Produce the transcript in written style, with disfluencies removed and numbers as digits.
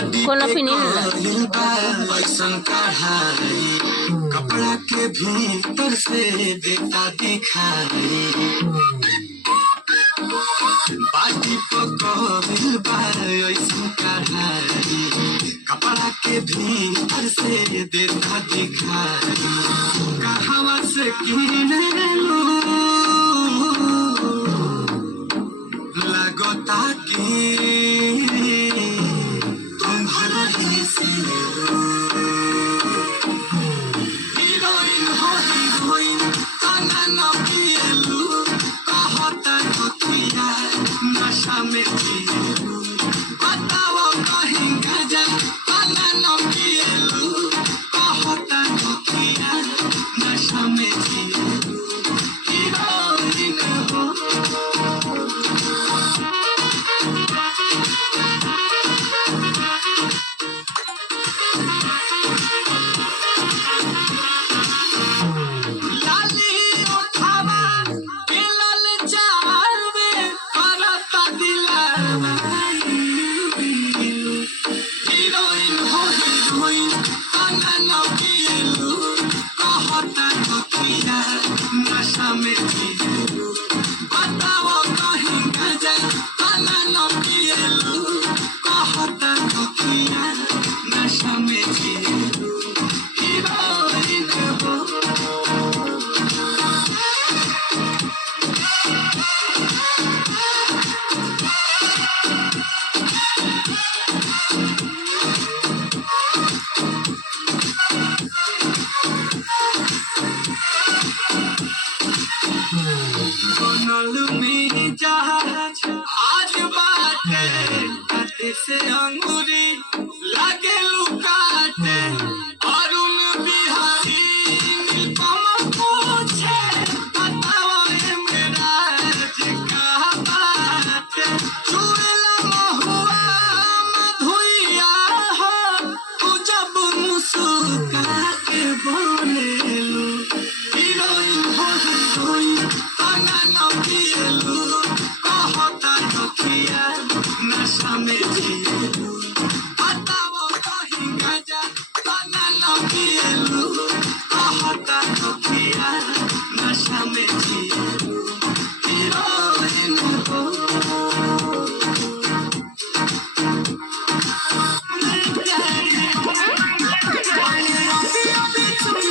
कोनो फिनिल ना कपड़ा के भीतर से देता दिखाई बाटी पकड़िल बा ऐसन कढ़ाई कपड़ा के भीतर से देता दिखाई कहवा से किने लो लगता कि तुम्हारा ही से हीरोइन हो हीरोइन तना न पिएलू कहता नथिया नशा में जिएलू बतावा